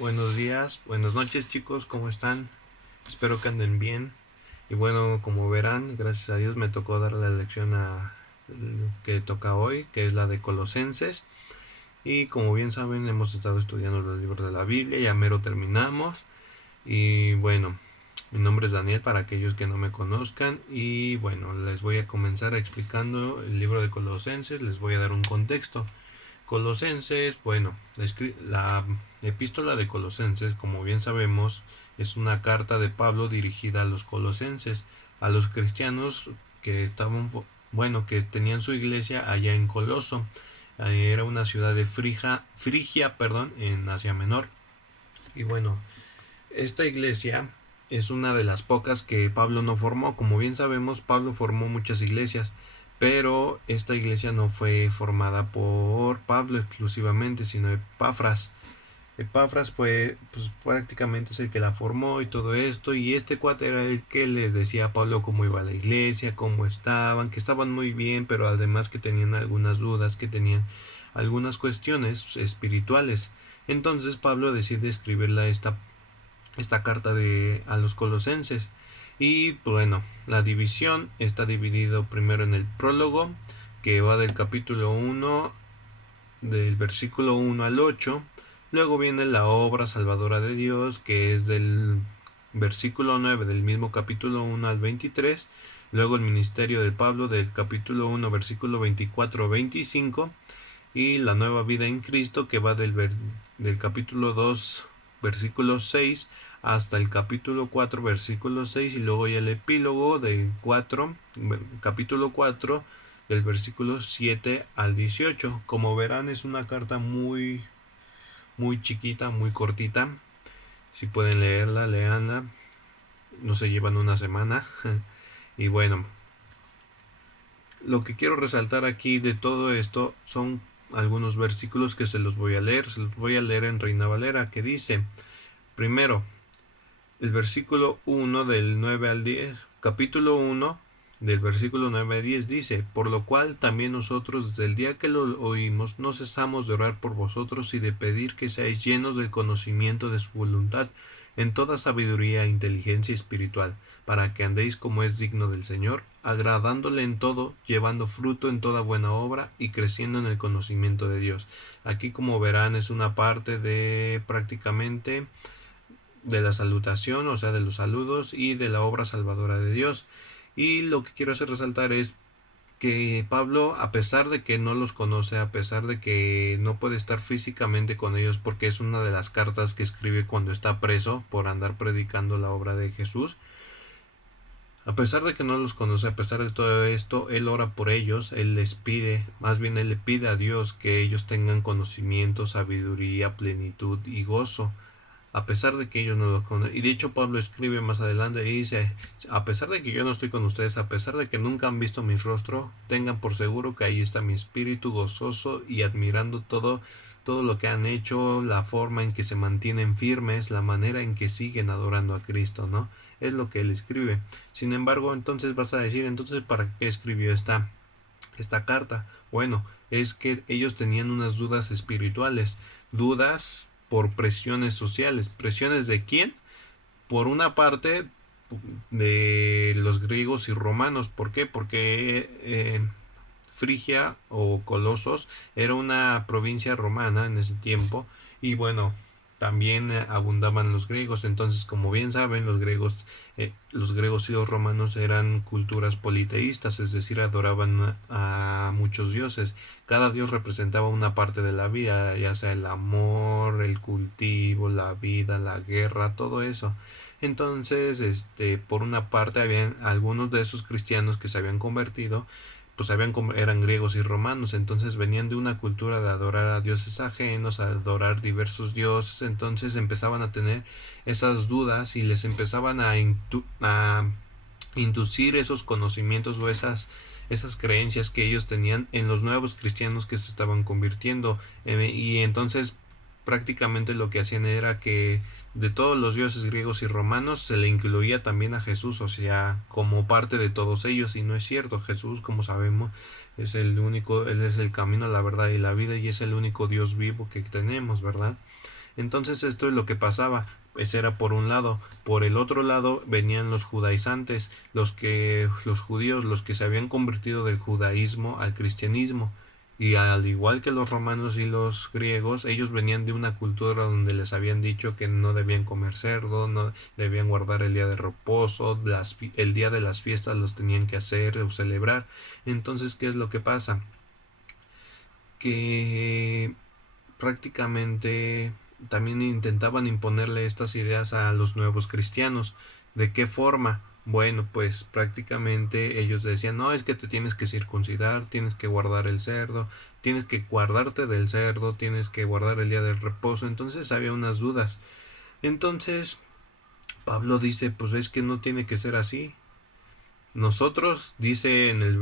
Buenos días, buenas noches chicos, ¿cómo están? Espero que anden bien. Y bueno, como verán, gracias a Dios me tocó dar la lección que toca hoy, que es la de Colosenses. Y como bien saben, hemos estado estudiando los libros de la Biblia, ya mero terminamos. Y bueno, mi nombre es Daniel para aquellos que no me conozcan. Y bueno, les voy a comenzar explicando el libro de Colosenses, les voy a dar un contexto. Colosenses, bueno, la epístola de Colosenses, como bien sabemos, es una carta de Pablo dirigida a los colosenses, a los cristianos que estaban, bueno, que tenían su iglesia allá en Coloso. Era una ciudad de Frigia, perdón, en Asia Menor. Y bueno, esta iglesia es una de las pocas que Pablo no formó. Como bien sabemos, Pablo formó muchas iglesias, pero esta iglesia no fue formada por Pablo exclusivamente, sino Epafras. Epafras fue, pues prácticamente es el que la formó y todo esto, y este cuate era el que les decía a Pablo cómo iba la iglesia, cómo estaban, que estaban muy bien, pero además que tenían algunas dudas, que tenían algunas cuestiones espirituales. Entonces Pablo decide escribirle esta carta a los colosenses. Y bueno, la división está dividido primero en el prólogo, que va del capítulo 1, del versículo 1 al 8. Luego viene la obra salvadora de Dios, que es del versículo 9 del mismo capítulo 1 al 23. Luego el ministerio de Pablo del capítulo 1, versículo 24 25. Y la nueva vida en Cristo, que va del capítulo 2 versículo 6 hasta el capítulo 4 versículo 6, y luego ya el epílogo del capítulo 4 del versículo 7 al 18. Como verán, es una carta muy chiquita, muy cortita. Si pueden leerla, leanla. No se llevan una semana. Y bueno, lo que quiero resaltar aquí de todo esto son algunos versículos que se los voy a leer. Se los voy a leer en Reina Valera, que dice: primero, el versículo 1 del 9 al 10, capítulo 1 del versículo 9 al 10 dice: por lo cual también nosotros desde el día que lo oímos no cesamos de orar por vosotros y de pedir que seáis llenos del conocimiento de su voluntad en toda sabiduría e inteligencia espiritual, para que andéis como es digno del Señor, agradándole en todo, llevando fruto en toda buena obra y creciendo en el conocimiento de Dios. Aquí, como verán, es una parte de prácticamente de la salutación, o sea, de los saludos y de la obra salvadora de Dios. Y lo que quiero hacer resaltar es que Pablo, a pesar de que no los conoce, a pesar de que no puede estar físicamente con ellos, porque es una de las cartas que escribe cuando está preso por andar predicando la obra de Jesús, a pesar de que no los conoce, a pesar de todo esto, él ora por ellos, él les pide, más bien él le pide a Dios que ellos tengan conocimiento, sabiduría, plenitud y gozo, a pesar de que ellos no lo conocen. Y de hecho Pablo escribe más adelante y dice: a pesar de que yo no estoy con ustedes, a pesar de que nunca han visto mi rostro, tengan por seguro que ahí está mi espíritu gozoso y admirando todo lo que han hecho, la forma en que se mantienen firmes, la manera en que siguen adorando a Cristo, ¿no? Es lo que él escribe. Sin embargo, entonces vas a decir: entonces, ¿para qué escribió esta carta? Bueno, es que ellos tenían unas dudas espirituales, dudas por presiones sociales. ¿Presiones de quién? Por una parte, de los griegos y romanos. ¿Por qué? Porque Frigia o Colosos era una provincia romana en ese tiempo, y bueno, también abundaban los griegos. Entonces, como bien saben, los griegos y los romanos eran culturas politeístas, es decir, adoraban a muchos dioses. Cada dios representaba una parte de la vida, ya sea el amor, el cultivo, la vida, la guerra, todo eso. Entonces, por una parte, habían algunos de esos cristianos que se habían convertido, pues eran griegos y romanos. Entonces venían de una cultura de adorar a dioses ajenos, a adorar diversos dioses. Entonces empezaban a tener esas dudas y les empezaban a inducir esos conocimientos o esas creencias que ellos tenían en los nuevos cristianos que se estaban convirtiendo. Y entonces prácticamente lo que hacían era que de todos los dioses griegos y romanos se le incluía también a Jesús, o sea, como parte de todos ellos. Y no es cierto. Jesús, como sabemos, es el único, él es el camino, la verdad y la vida, y es el único Dios vivo que tenemos, ¿verdad? Entonces esto es lo que pasaba. Ese era por un lado. Por el otro lado venían los judaizantes, los judíos, los que se habían convertido del judaísmo al cristianismo. Y al igual que los romanos y los griegos, ellos venían de una cultura donde les habían dicho que no debían comer cerdo, no debían guardar el día de reposo, el día de las fiestas los tenían que hacer o celebrar. Entonces, ¿qué es lo que pasa? Que prácticamente también intentaban imponerle estas ideas a los nuevos cristianos. ¿De qué forma? Bueno, pues prácticamente ellos decían, no, es que te tienes que circuncidar, tienes que guardar el cerdo, tienes que guardarte del cerdo, tienes que guardar el día del reposo. Entonces había unas dudas. Entonces Pablo dice, pues es que no tiene que ser así. Nosotros, dice en el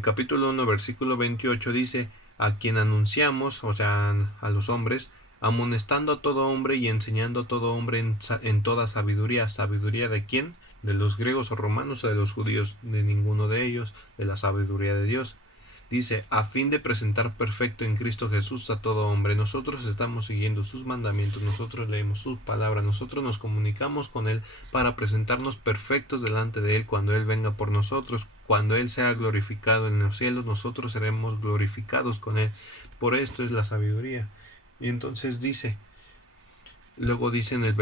capítulo 1, versículo 28, dice, a quien anunciamos, o sea, a los hombres, amonestando a todo hombre y enseñando a todo hombre en toda sabiduría. ¿Sabiduría de quién? ¿De los griegos o romanos o de los judíos? De ninguno de ellos, de la sabiduría de Dios. Dice, a fin de presentar perfecto en Cristo Jesús a todo hombre. Nosotros estamos siguiendo sus mandamientos, nosotros leemos sus palabras, nosotros nos comunicamos con Él para presentarnos perfectos delante de Él cuando Él venga por nosotros. Cuando Él sea glorificado en los cielos, nosotros seremos glorificados con Él. Por esto es la sabiduría. Y entonces luego dice en el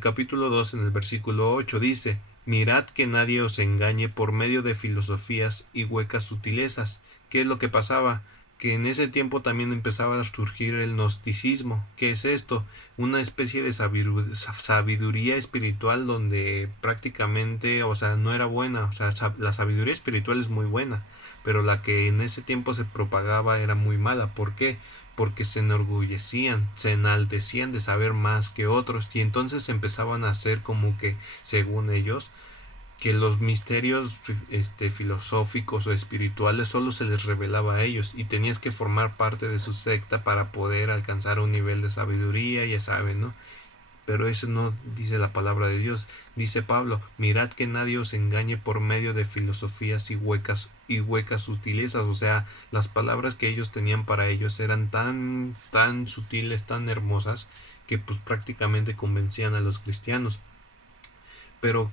capítulo 2, en el versículo 8, dice, mirad que nadie os engañe por medio de filosofías y huecas sutilezas. ¿Qué es lo que pasaba? Que en ese tiempo también empezaba a surgir el gnosticismo. ¿Qué es esto? Una especie de sabiduría espiritual donde prácticamente, o sea, no era buena. O sea, la sabiduría espiritual es muy buena, pero la que en ese tiempo se propagaba era muy mala. ¿Por qué? Porque se enorgullecían, se enaltecían de saber más que otros y entonces empezaban a hacer como que, según ellos, que los misterios filosóficos o espirituales solo se les revelaba a ellos y tenías que formar parte de su secta para poder alcanzar un nivel de sabiduría, ya saben, ¿no? Pero eso no dice la palabra de Dios. Dice Pablo, mirad que nadie os engañe por medio de filosofías y huecas sutilezas. O sea, las palabras que ellos tenían para ellos eran tan sutiles, tan hermosas, que pues prácticamente convencían a los cristianos. Pero,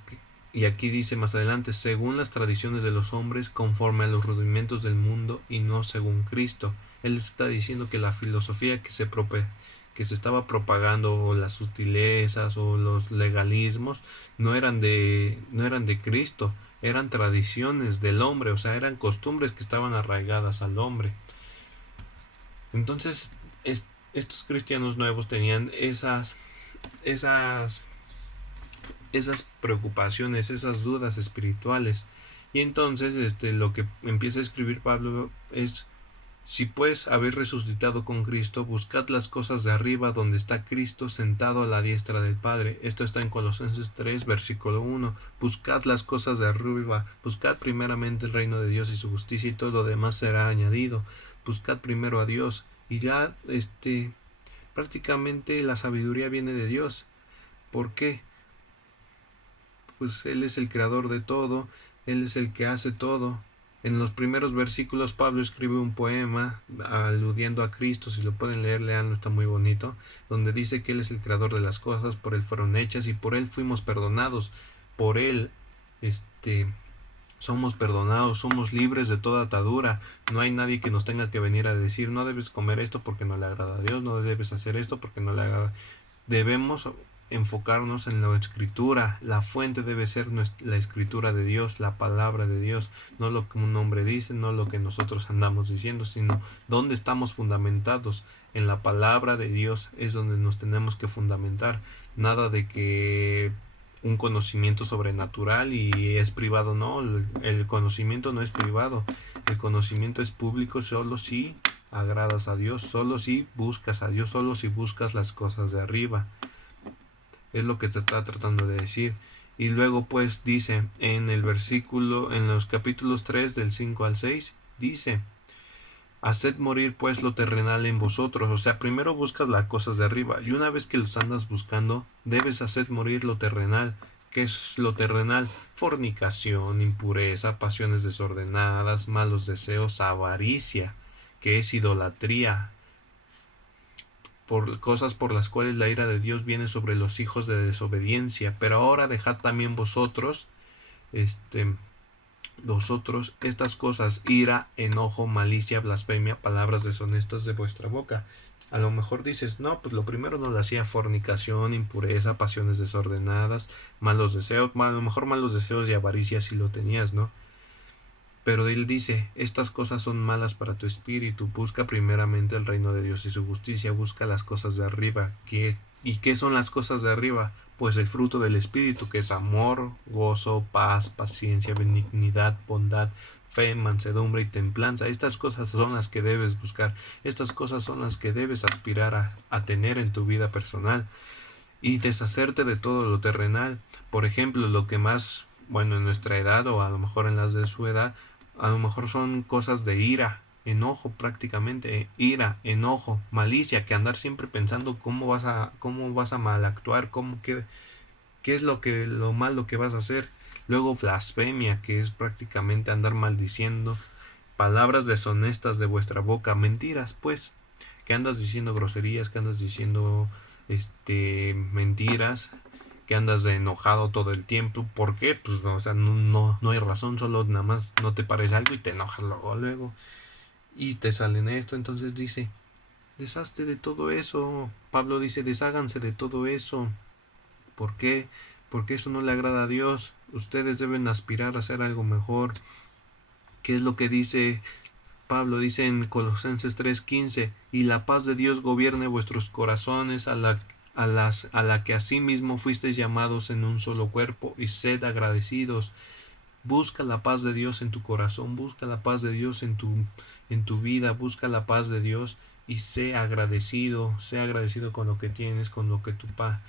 y aquí dice más adelante, según las tradiciones de los hombres, conforme a los rudimentos del mundo y no según Cristo. Él está diciendo que la filosofía que se estaba propagando, o las sutilezas o los legalismos, no eran de Cristo, eran tradiciones del hombre, o sea, eran costumbres que estaban arraigadas al hombre. Entonces, estos cristianos nuevos tenían esas esas preocupaciones, esas dudas espirituales. Y entonces lo que empieza a escribir Pablo es, si pues habéis resucitado con Cristo, buscad las cosas de arriba donde está Cristo sentado a la diestra del Padre. Esto está en Colosenses 3, versículo 1. Buscad las cosas de arriba, buscad primeramente el reino de Dios y su justicia y todo lo demás será añadido. Buscad primero a Dios y ya prácticamente la sabiduría viene de Dios. ¿Por qué? Pues Él es el creador de todo, Él es el que hace todo. En los primeros versículos Pablo escribe un poema aludiendo a Cristo, si lo pueden leer, leanlo, está muy bonito, donde dice que Él es el creador de las cosas, por Él fueron hechas y por Él fuimos perdonados, por Él somos perdonados, somos libres de toda atadura. No hay nadie que nos tenga que venir a decir, no debes comer esto porque no le agrada a Dios, no debes hacer esto porque no le agrada. Debemos enfocarnos en la escritura. La fuente debe ser la escritura de Dios, la palabra de Dios, no lo que un hombre dice, no lo que nosotros andamos diciendo, sino dónde estamos fundamentados. En la palabra de Dios es donde nos tenemos que fundamentar. Nada de que un conocimiento sobrenatural y es privado, no, el conocimiento no es privado, el conocimiento es público solo si agradas a Dios, solo si buscas a Dios, solo si buscas las cosas de arriba. Es lo que se está tratando de decir. Y luego pues dice en el versículo, en los capítulos 3 del 5 al 6, dice, haced morir pues lo terrenal en vosotros. O sea, primero buscas las cosas de arriba y una vez que los andas buscando, debes hacer morir lo terrenal. ¿Qué es lo terrenal? Fornicación, impureza, pasiones desordenadas, malos deseos, avaricia, que es idolatría. por cosas por las cuales la ira de Dios viene sobre los hijos de desobediencia. Pero ahora dejad también vosotros, vosotros estas cosas: ira, enojo, malicia, blasfemia, palabras deshonestas de vuestra boca. A lo mejor dices, no, pues lo primero no lo hacía: fornicación, impureza, pasiones desordenadas, malos deseos. A lo mejor malos deseos y avaricia si lo tenías, ¿no? Pero él dice, estas cosas son malas para tu espíritu. Busca primeramente el reino de Dios y su justicia. Busca las cosas de arriba. ¿Y qué son las cosas de arriba? Pues el fruto del espíritu, que es amor, gozo, paz, paciencia, benignidad, bondad, fe, mansedumbre y templanza. Estas cosas son las que debes buscar. Estas cosas son las que debes aspirar a tener en tu vida personal. Y deshacerte de todo lo terrenal. Por ejemplo, lo que más, bueno, en nuestra edad, o a lo mejor en las de su edad, a lo mejor son cosas de ira, enojo, prácticamente ira, enojo, malicia, que andar siempre pensando cómo vas a mal actuar, qué es lo malo que vas a hacer. Luego blasfemia, que es prácticamente andar maldiciendo, palabras deshonestas de vuestra boca, mentiras, pues, que andas diciendo groserías, que andas diciendo mentiras, que andas de enojado todo el tiempo. ¿Por qué? Pues no, o sea, no hay razón, solo nada más no te parece algo y te enojas luego y te salen esto. Entonces dice, deshazte de todo eso. Pablo dice, desháganse de todo eso. ¿Por qué? Porque eso no le agrada a Dios. Ustedes deben aspirar a hacer algo mejor. ¿Qué es lo que dice Pablo? Dice en Colosenses 3:15, y la paz de Dios gobierne vuestros corazones, a la que asimismo fuisteis llamados en un solo cuerpo, y sed agradecidos. Busca la paz de Dios en tu corazón, busca la paz de Dios en tu vida, busca la paz de Dios y sé agradecido con lo que tienes, con lo que tu paz.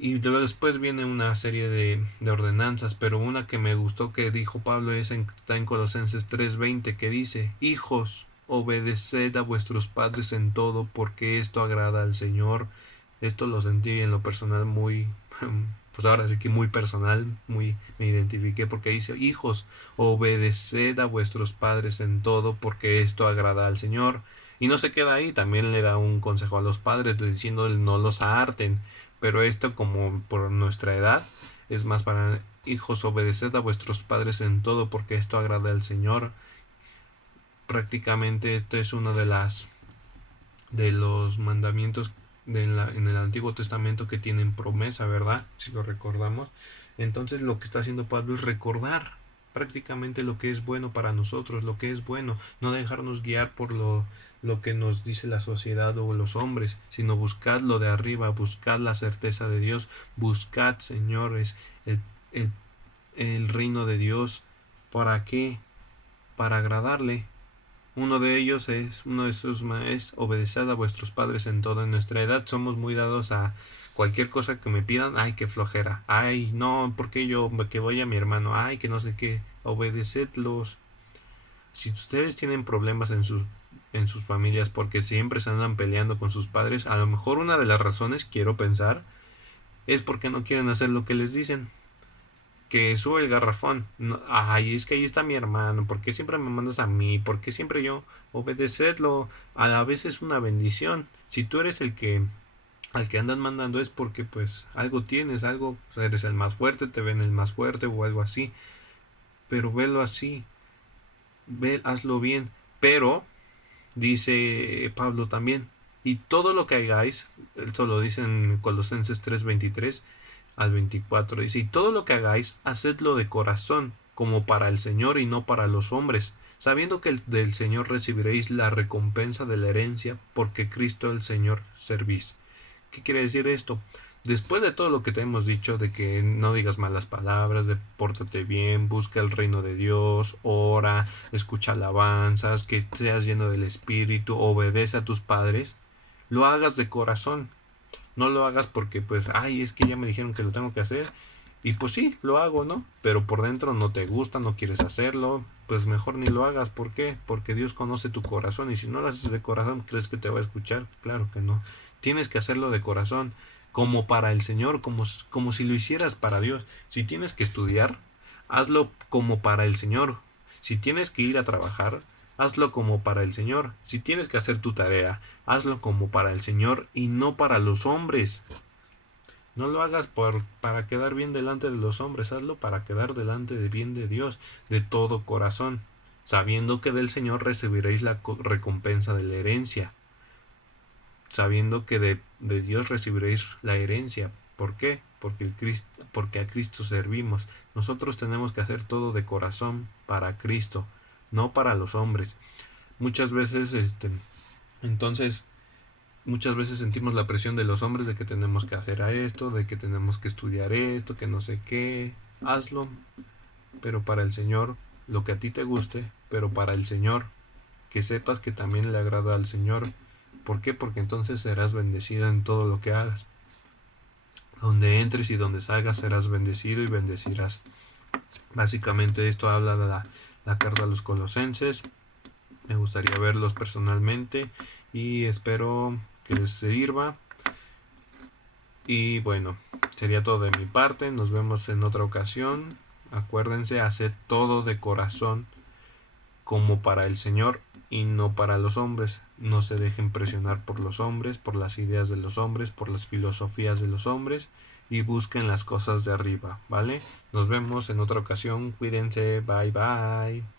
Y luego después viene una serie de ordenanzas, pero una que me gustó que dijo Pablo está en Colosenses 3:20, que dice, hijos, obedeced a vuestros padres en todo, porque esto agrada al Señor. Esto lo sentí en lo personal muy, pues ahora sí que muy personal, me identifiqué, porque dice, hijos, obedeced a vuestros padres en todo, porque esto agrada al Señor. Y no se queda ahí, también le da un consejo a los padres diciendo, no los harten. Pero esto, como por nuestra edad, es más para hijos: obedeced a vuestros padres en todo, porque esto agrada al Señor. Prácticamente esto es uno de los mandamientos en el Antiguo Testamento que tienen promesa, ¿verdad? Si lo recordamos. Entonces lo que está haciendo Pablo es recordar prácticamente lo que es bueno para nosotros, lo que es bueno, no dejarnos guiar por lo que nos dice la sociedad o los hombres, sino buscad lo de arriba, buscad la certeza de Dios, buscad, señores, el, el reino de Dios. ¿Para qué? Para agradarle. Uno de esos es obedeced a vuestros padres en todo. En nuestra edad somos muy dados a cualquier cosa que me pidan, ay, qué flojera, ay, no, porque yo que voy a mi hermano, ay, que no sé qué, obedecedlos. Si ustedes tienen problemas en sus familias porque siempre se andan peleando con sus padres, a lo mejor una de las razones, quiero pensar, es porque no quieren hacer lo que les dicen. Que sube el garrafón. No, ay, es que ahí está mi hermano. ¿Por qué siempre me mandas a mí? ¿Por qué siempre yo? Obedecerlo a la vez es una bendición. Si tú eres al que andan mandando, es porque pues algo tienes, algo, o sea, eres el más fuerte, te ven el más fuerte o algo así. Pero velo así, hazlo bien. Pero dice Pablo también, y todo lo que hagáis, esto lo dice en Colosenses 3:23 al 24, dice, y todo lo que hagáis, hacedlo de corazón, como para el Señor y no para los hombres, sabiendo que del Señor recibiréis la recompensa de la herencia, porque Cristo el Señor servís. ¿Qué quiere decir esto? Después de todo lo que te hemos dicho, de que no digas malas palabras, de pórtate bien, busca el reino de Dios, ora, escucha alabanzas, que seas lleno del Espíritu, obedece a tus padres, lo hagas de corazón. No lo hagas porque pues, ay, es que ya me dijeron que lo tengo que hacer. Y pues sí, lo hago, ¿no? Pero por dentro no te gusta, no quieres hacerlo, pues mejor ni lo hagas. ¿Por qué? Porque Dios conoce tu corazón, y si no lo haces de corazón, ¿crees que te va a escuchar? Claro que no. Tienes que hacerlo de corazón, como para el Señor, como si lo hicieras para Dios. Si tienes que estudiar, hazlo como para el Señor. Si tienes que ir a trabajar, hazlo como para el Señor. Si tienes que hacer tu tarea, hazlo como para el Señor y no para los hombres. No lo hagas para quedar bien delante de los hombres, hazlo para quedar delante de bien de Dios, de todo corazón, sabiendo que del Señor recibiréis la recompensa de la herencia, sabiendo que de Dios recibiréis la herencia. ¿Por qué? Porque a Cristo servimos. Nosotros tenemos que hacer todo de corazón para Cristo, no para los hombres. Muchas veces, entonces, muchas veces sentimos la presión de los hombres de que tenemos que hacer a esto, de que tenemos que estudiar esto, que no sé qué. Hazlo, pero para el Señor, lo que a ti te guste, pero para el Señor, que sepas que también le agrada al Señor. ¿Por qué? Porque entonces serás bendecido en todo lo que hagas. Donde entres y donde salgas serás bendecido y bendecirás. Básicamente esto habla de la carta a los Colosenses. Me gustaría verlos personalmente y espero que les sirva. Y bueno, sería todo de mi parte. Nos vemos en otra ocasión. Acuérdense, haced todo de corazón como para el Señor y no para los hombres. No se dejen presionar por los hombres, por las ideas de los hombres, por las filosofías de los hombres y busquen las cosas de arriba, ¿vale? Nos vemos en otra ocasión. Cuídense. Bye bye.